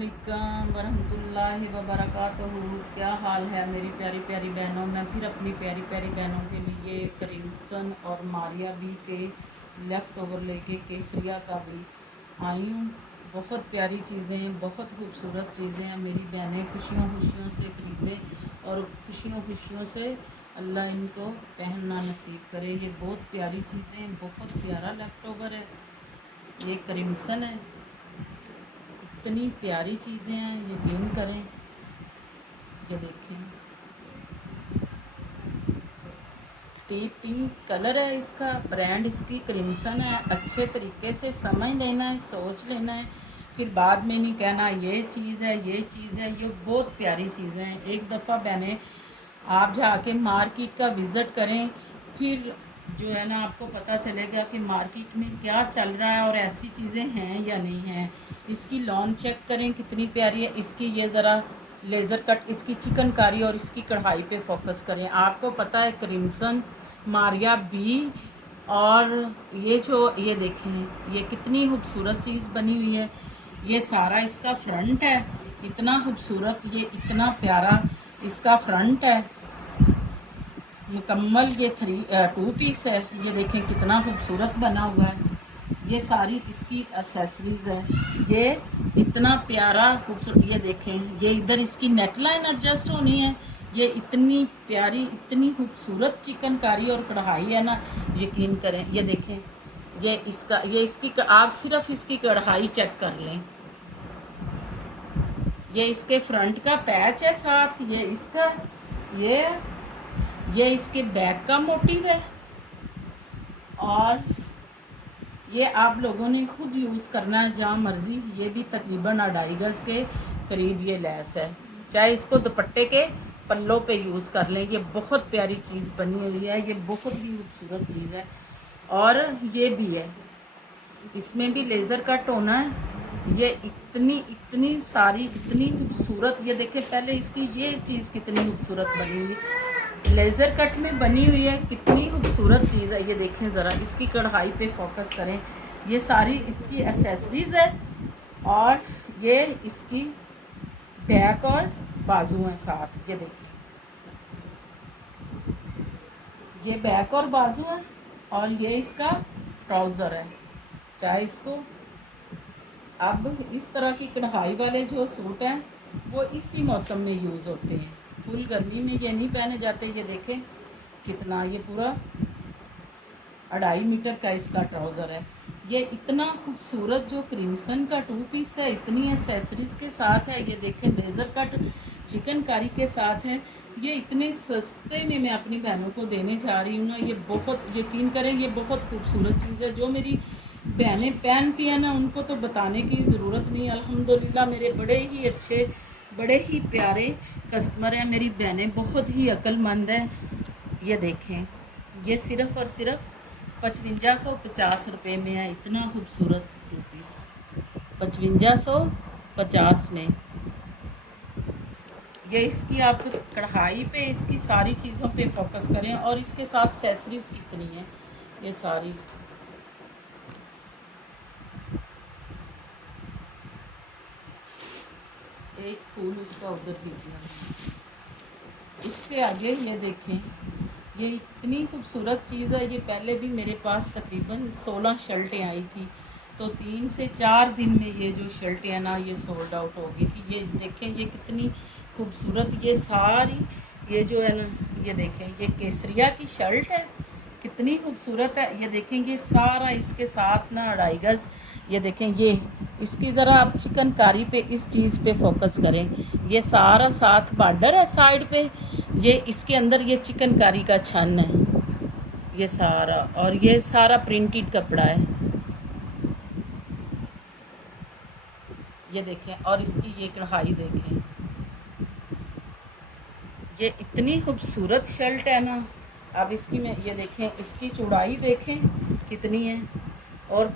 अलैक्म वरहमतुल्लाहि वबरकातुहू। क्या हाल है मेरी प्यारी प्यारी बहनों। मैं फिर अपनी प्यारी प्यारी बहनों के लिए क्रिम्सन और मारिया बी के लेफ़्ट ओवर लेके केसरिया का भी आई हूँ। बहुत प्यारी चीज़ें, बहुत खूबसूरत चीज़ें हैं। मेरी बहनें खुशियों खुशियों से ख़रीदें और खुशियों खुशियों से अल्लाह इनको पहनना नसीब करे। ये बहुत प्यारी चीज़ें, बहुत प्यारा लेफ़्ट ओवर है। ये क्रिम्सन है, इतनी प्यारी चीज़ें हैं, यकीन करें। ये देखें, डीप पिंक कलर है इसका, ब्रांड इसकी क्रिम्सन है। अच्छे तरीके से समझ लेना है, सोच लेना है, फिर बाद में नहीं कहना ये चीज़ है ये चीज़ है। ये बहुत प्यारी चीज़ें हैं। एक दफ़ा बहनें आप जाके मार्केट का विज़िट करें, फिर जो है ना आपको पता चलेगा कि मार्केट में क्या चल रहा है और ऐसी चीज़ें हैं या नहीं हैं। इसकी लॉन चेक करें कितनी प्यारी है इसकी। ये ज़रा लेज़र कट, इसकी चिकनकारी और इसकी कढ़ाई पे फोकस करें। आपको पता है क्रिम्सन, मारिया बी और ये देखें ये कितनी खूबसूरत चीज़ बनी हुई है। ये सारा इसका फ्रंट है, इतना खूबसूरत, ये इतना प्यारा इसका फ्रंट है मुकम्मल। ये टू पीस है। ये देखें कितना खूबसूरत बना हुआ है। ये सारी इसकी एक्सेसरीज है। ये इतना प्यारा खूबसूरत, ये देखें ये इधर इसकी नेकलाइन एडजस्ट होनी है। ये इतनी प्यारी, इतनी खूबसूरत चिकनकारी और कढ़ाई है ना, यकीन करें। ये देखें ये इसकी आप सिर्फ इसकी कढ़ाई चेक कर लें। ये इसके फ्रंट का पैच है, साथ ये इसका ये इसके बैक का मोटिव है और ये आप लोगों ने खुद यूज़ करना है जहाँ मर्ज़ी। ये भी तकरीबन 2.5 गज के करीब ये लेस है। चाहे इसको दुपट्टे के पल्लों पे यूज़ कर लें। ये बहुत प्यारी चीज़ बनी हुई है, ये बहुत ही खूबसूरत चीज़ है। और ये भी है, इसमें भी लेज़र कट होना है। ये इतनी सारी, इतनी खूबसूरत, ये देखें पहले इसकी ये चीज़ कितनी खूबसूरत बनी हुई, लेज़र कट में बनी हुई है, कितनी खूबसूरत चीज़ है। ये देखें ज़रा इसकी कढ़ाई पे फोकस करें। ये सारी इसकी एक्सेसरीज़ है और ये इसकी बैक और बाजू हैं साथ। ये देखिए ये बैक और बाजू है और ये इसका ट्राउज़र है। चाहे इसको, अब इस तरह की कढ़ाई वाले जो सूट हैं वो इसी मौसम में यूज़ होते हैं, फुल गर्मी में ये नहीं पहने जाते। ये देखें कितना, ये पूरा 2.5 मीटर का इसका ट्राउज़र है। ये इतना खूबसूरत जो क्रिम्सन का टू पीस है, इतनी एक्सेसरीज़ के साथ है। ये देखें लेज़र कट चिकनकारी के साथ है। ये इतने सस्ते में मैं अपनी बहनों को देने जा रही हूँ ना, ये बहुत, यकीन करें ये बहुत खूबसूरत चीज़ है। जो मेरी बहनें पहनती हैं ना उनको तो बताने की ज़रूरत नहीं। अल्हम्दुलिल्लाह मेरे बड़े ही अच्छे, बड़े ही प्यारे कस्टमर हैं। मेरी बहनें बहुत ही अक्लमंद हैं। ये देखें ये सिर्फ़ और सिर्फ 5550 रुपये में है। इतना खूबसूरत टू पीस 5550 में। ये इसकी आप कढ़ाई पे, इसकी सारी चीज़ों पे फोकस करें और इसके साथ एक्सेसरीज़ कितनी है। ये सारी एक फूल उसका उधर गिर गया। इससे आगे ये देखें ये इतनी खूबसूरत चीज़ है। ये पहले भी मेरे पास तकरीबन 16 शर्टें आई थी, तो 3 से 4 दिन में ये जो शर्टें हैं ना ये सोल्ड आउट हो गई थी। ये देखें ये कितनी खूबसूरत, ये सारी, ये जो है ना, ये देखें ये केसरिया की शर्ट है, कितनी खूबसूरत है। ये देखें ये सारा इसके साथ ना 2.5 गज। ये देखें ये इसकी ज़रा आप चिकनकारी पे इस चीज़ पे फोकस करें। ये सारा साथ बॉर्डर है साइड पे, ये इसके अंदर ये चिकनकारी का छन है ये सारा, और ये सारा प्रिंटेड कपड़ा है। ये देखें और इसकी ये कढ़ाई देखें। ये इतनी खूबसूरत शर्ट है ना। अब इसकी मैं ये देखें, इसकी चौड़ाई देखें कितनी है और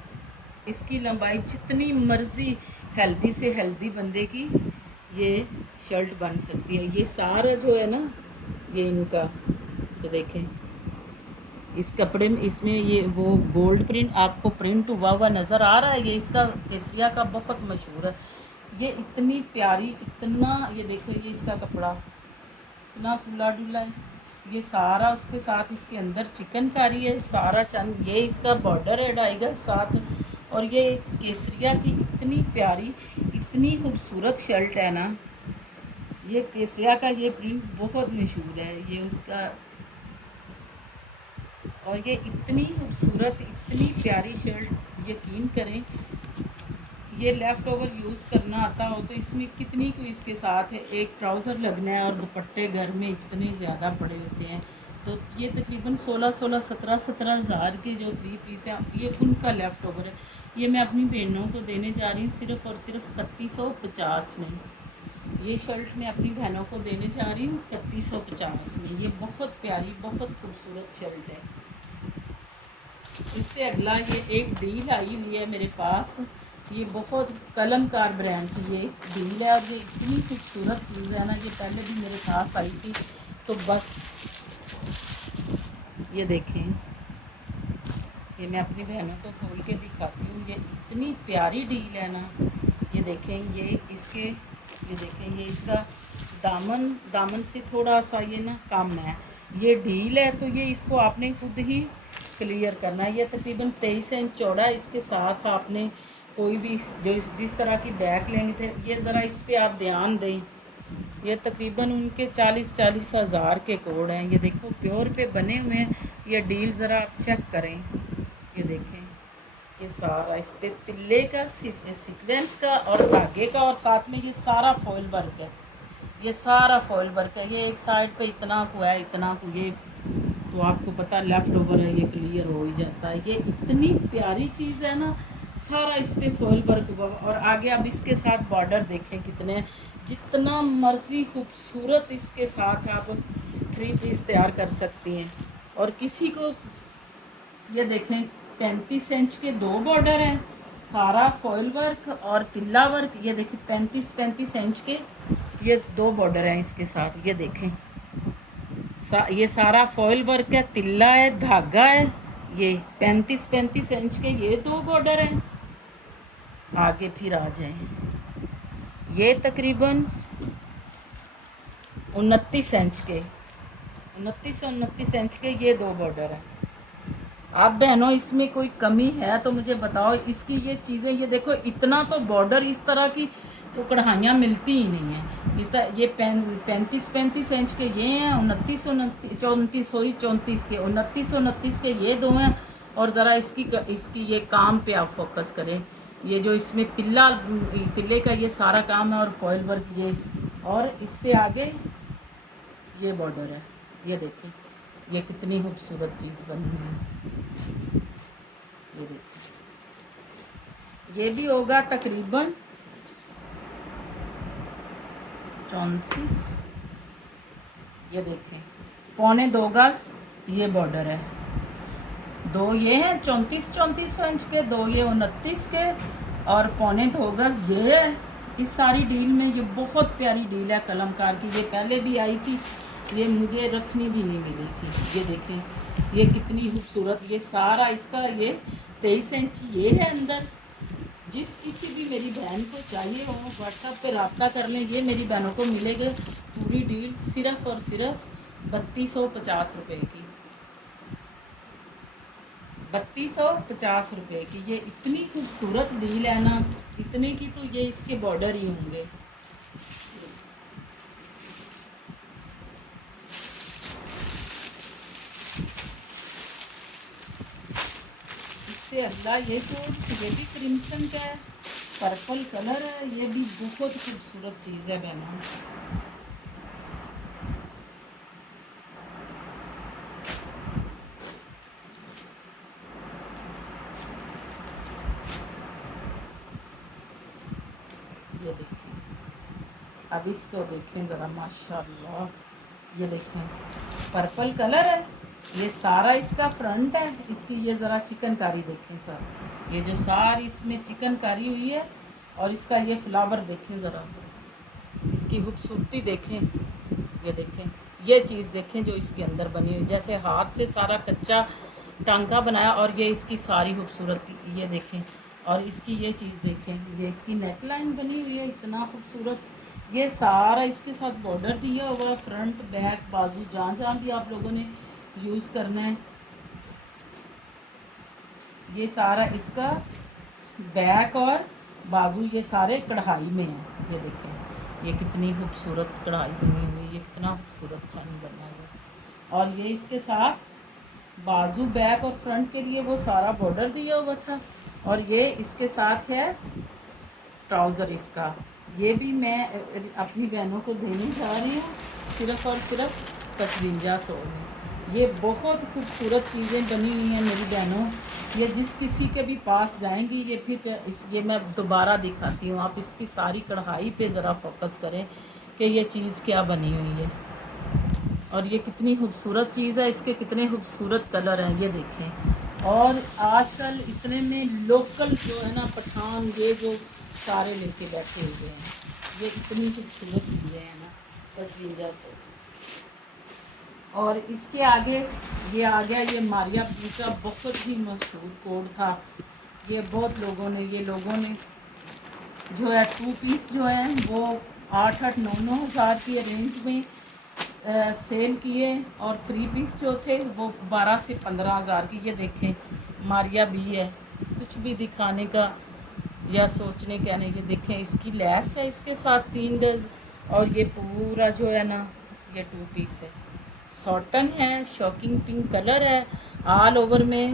इसकी लंबाई जितनी मर्ज़ी हेल्दी से हेल्दी बंदे की ये शर्ट बन सकती है। ये सारा जो है ना ये इनका, तो देखें इस कपड़े में, इसमें ये वो गोल्ड प्रिंट आपको प्रिंट हुआ नज़र आ रहा है। ये इसका केसरिया का बहुत मशहूर है। ये इतनी प्यारी, इतना, ये देखो ये इसका कपड़ा इतना खुला डुला है, ये सारा उसके साथ इसके अंदर चिकनकारी है, सारा चंद, ये इसका बॉर्डर है 2.5 गज साथ, और ये केसरिया की इतनी प्यारी, इतनी खूबसूरत शर्ट है ना। ये केसरिया का ये प्रिंट बहुत मशहूर है, ये उसका, और ये इतनी खूबसूरत, इतनी प्यारी शर्ट, यकीन करें ये लेफ़्ट ओवर यूज़ करना आता हो तो इसमें कितनी कोई इसके साथ है, एक ट्राउज़र लगना है, और दुपट्टे घर में इतने ज़्यादा पड़े होते हैं। तो ये तकरीबन 17 हज़ार के जो 3 पीस हैं, ये उनका लेफ़्ट ओवर है। ये मैं अपनी बहनों को देने जा रही हूँ सिर्फ़ और सिर्फ 3150 में। ये शर्ट मैं अपनी बहनों को देने जा रही हूँ 3150 में। ये बहुत प्यारी, बहुत खूबसूरत शर्ट है। इससे अगला ये एक डील आई हुई है मेरे पास, ये बहुत कलमकार ब्रांड की ये डील है, और ये इतनी खूबसूरत चीज़ है ना, ये पहले भी मेरे पास आई थी। तो बस ये देखें, ये मैं अपनी बहनों को खोल के दिखाती हूँ, ये इतनी प्यारी डील है ना। ये देखें, ये इसके, ये देखें, ये इसका दामन से थोड़ा सा ये ना कम है, ये डील है, तो ये इसको आपने खुद ही क्लियर करना है। ये तकरीबन 23 इंच चौड़ा है। इसके साथ आपने कोई भी जो जिस तरह की बैग लेंगे थे, ये ज़रा इस पे आप ध्यान दें, ये तकरीबन उनके 40 हज़ार के कोड हैं। ये देखो प्योर पे बने हुए हैं, ये डील ज़रा आप चेक करें, ये देखें, ये सारा इस पे तिल्ले का, सीक्वेंस का और धागे का, और साथ में ये सारा फॉइल वर्क है, ये सारा फॉइल वर्क है। ये एक साइड पे इतना को है, इतना को, ये तो आपको पता लेफ़्ट ओवर है, ये क्लियर हो ही जाता है। ये इतनी प्यारी चीज़ है ना, सारा इस पे फॉइल वर्क हुआ। और आगे अब इसके साथ बॉर्डर देखें कितने, जितना मर्ज़ी खूबसूरत इसके साथ आप 3 पीस तैयार कर सकती हैं। और किसी को, ये देखें 35 इंच के 2 बॉर्डर हैं, सारा फॉइल वर्क और तिल्ला वर्क। ये देखिए 35 इंच के ये 2 बॉर्डर हैं इसके साथ, ये देखें ये सारा फॉइल वर्क है, तिल्ला है, धागा है। ये 35 इंच के ये 2 बॉर्डर हैं। आगे फिर आ जाएं, ये तकरीबन 29 इंच के, 29 इंच के ये 2 बॉर्डर हैं। आप बहनों इसमें कोई कमी है तो मुझे बताओ। इसकी ये चीज़ें, ये देखो इतना तो बॉर्डर, इस तरह की तो कढ़ाइयाँ मिलती ही नहीं हैं। इस तरह ये 35 इंच के ये हैं, 34 के, 29 के ये 2 हैं। और ज़रा इसकी ये काम पे आप फोकस करें, ये जो इसमें तिल्ले का ये सारा काम है, और फॉइल वर्क ये, और इससे आगे ये बॉर्डर है। ये देखें ये कितनी खूबसूरत चीज़ बनी है। ये देखिए, ये भी होगा तकरीबन 34, ये देखें 2.25 गज ये बॉर्डर है। 2 ये हैं 34 इंच के, 2 ये 29 के, और 2.25 गज ये है। इस सारी डील में ये बहुत प्यारी डील है कलमकार की, ये पहले भी आई थी, ये मुझे रखनी भी नहीं मिली थी। ये देखें ये कितनी खूबसूरत, ये सारा इसका ये 23 इंच ये है अंदर। जिस किसी भी मेरी बहन को चाहिए हो व्हाट्सएप पे रब्ता कर लें। ये मेरी बहनों को मिलेगी पूरी डील सिर्फ़ और सिर्फ 3250 रुपये की, 3250 रुपये की। ये इतनी खूबसूरत डील है ना, इतने की तो ये इसके बॉर्डर ही होंगे। इससे अगला ये भी क्रिम्सन का है, पर्पल कलर है, ये भी बहुत खूबसूरत चीज़ है बहनों। ये देखिए, अब इसको देखें ज़रा, माशाल्लाह, ये देखें पर्पल कलर है, ये सारा इसका फ्रंट है। इसकी ये ज़रा चिकनकारी देखें सर, ये जो सारी इसमें चिकनकारी हुई है, और इसका ये फ्लावर देखें ज़रा, इसकी खूबसूरती देखें। ये देखें ये चीज़ देखें जो इसके अंदर बनी हुई, जैसे हाथ से सारा कच्चा टांका बनाया, और ये इसकी सारी खूबसूरती ये देखें। اور اس کی یہ چیز دیکھیں، یہ اس کی نیک لائن بنی ہوئی ہے اتنا خوبصورت، یہ سارا اس کے ساتھ بارڈر دیا ہوا ہے، فرنٹ بیک بازو جہاں جہاں بھی آپ لوگوں نے یوز کرنا ہے، یہ سارا اس کا بیک اور بازو یہ سارے کڑھائی میں ہیں۔ یہ دیکھیں یہ کتنی خوبصورت کڑھائی بنی ہوئی، یہ کتنا خوبصورت چن بنا ہوا، اور یہ اس کے ساتھ بازو بیک اور فرنٹ کے لیے وہ سارا بارڈر دیا ہوا تھا، اور یہ اس کے ساتھ ہے ٹراؤزر اس کا، یہ بھی میں اپنی بہنوں کو دینے جا رہی ہوں صرف اور صرف 5500 میں۔ یہ بہت خوبصورت چیزیں بنی ہوئی ہیں میری بہنوں، یہ جس کسی کے بھی پاس جائیں گی یہ پھر یہ میں دوبارہ دکھاتی ہوں، آپ اس کی ساری کڑھائی پہ ذرا فوکس کریں کہ یہ چیز کیا بنی ہوئی ہے، اور یہ کتنی خوبصورت چیز ہے، اس کے کتنے خوبصورت کلر ہیں یہ دیکھیں۔ اور آج کل اتنے میں لوکل جو ہے نا پٹھان یہ جو سارے لے کے بیٹھے ہوئے ہیں، یہ اتنی خوبصورت چیزیں ہیں نا 5500۔ اور اس کے آگے یہ آ گیا، یہ ماریا بی کا بہت ہی مشہور کوڈ تھا، یہ بہت لوگوں نے جو ہے 2 پیس جو ہیں وہ 8-9 ہزار کی رینج میں سیل کیے، اور 3 پیس جو تھے وہ 12 سے 15 ہزار کی۔ یہ دیکھیں ماریا بی ہے، کچھ بھی دکھانے کا یا سوچنے کہنے کے، دیکھیں اس کی لیس ہے اس کے ساتھ 3 گز، اور یہ پورا جو ہے نا یہ 2 پیس ہے، ساٹن ہے، شاکنگ پنک کلر ہے، آل اوور میں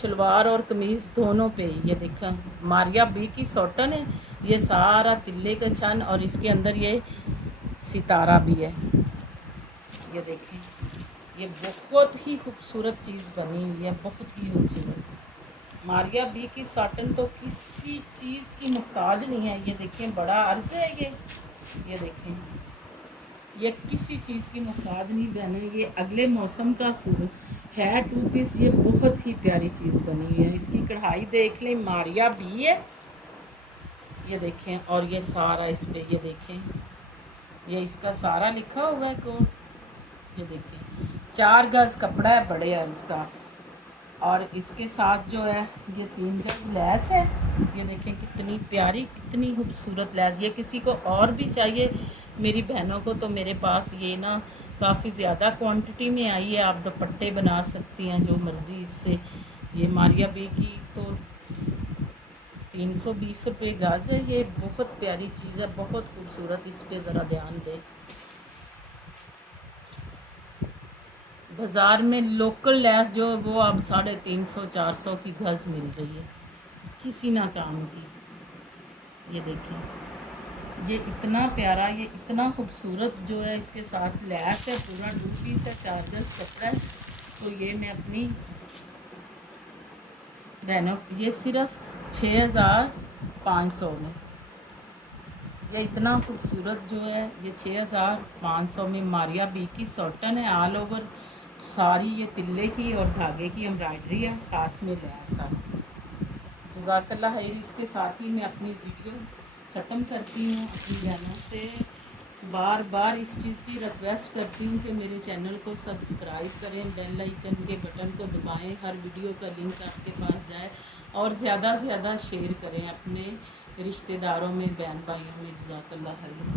شلوار اور قمیض دونوں پہ، یہ دیکھیں ماریا بی کی ساٹن ہے، یہ سارا تلے کا چھن، اور اس کے اندر یہ ستارہ بھی ہے، یہ دیکھیں یہ بہت ہی خوبصورت چیز بنی ہوئی ہے، بہت ہی خوبصورت ماریا بی کی ساٹن تو کسی چیز کی محتاج نہیں ہے، یہ دیکھیں بڑا عرض ہے، یہ دیکھیں یہ کسی چیز کی محتاج نہیں بنے، یہ اگلے موسم کا ہے 2 پیس، یہ بہت ہی پیاری چیز بنی ہے، اس کی کڑھائی دیکھ لیں، ماریا بی ہے، یہ دیکھیں، اور یہ سارا اس پہ یہ دیکھیں یہ اس کا سارا لکھا ہوا ہے کوڈ، یہ دیکھیں 4 گز کپڑا ہے بڑے عرض کا، اور اس کے ساتھ جو ہے یہ 3 گز لیس ہے، یہ دیکھیں کتنی پیاری کتنی خوبصورت لیس، یہ کسی کو اور بھی چاہیے میری بہنوں کو تو میرے پاس یہ نا کافی زیادہ کوانٹٹی میں آئی ہے، آپ دوپٹے بنا سکتی ہیں جو مرضی اس سے۔ یہ ماریا بی کی تو 320 روپے گز ہے، یہ بہت پیاری چیز ہے، بہت خوبصورت، اس پہ ذرا دھیان دیں۔ بازار میں لوکل لیس جو وہ اب 350-400 کی گز مل رہی ہے، کسی نہ کام کی، یہ دیکھیں یہ اتنا پیارا، یہ اتنا خوبصورت جو ہے اس کے ساتھ لیس ہے، پورا 2 پیس ہے، 4 گز کپڑا ہے، تو یہ میں اپنی بہنوں یہ صرف 6500 میں، یہ اتنا خوبصورت جو ہے یہ 6500 میں ماریا بی کی ساٹن ہے، آل اوور ساری یہ تلے کی اور دھاگے کی امبرائڈری ہے، ساتھ میں لیس ہے۔ جزاک اللہ خیر، اس کے ساتھ ہی میں اپنی ویڈیو ختم کرتی ہوں، اپنی بہنوں سے بار بار اس چیز کی ریکویسٹ کرتی ہوں کہ میرے چینل کو سبسکرائب کریں، بیل آئیکن کے بٹن کو دبائیں، ہر ویڈیو کا لنک آپ کے پاس جائے، اور زیادہ سے زیادہ شیئر کریں اپنے رشتہ داروں میں، بہن بھائیوں میں۔ جزاک اللہ خیر۔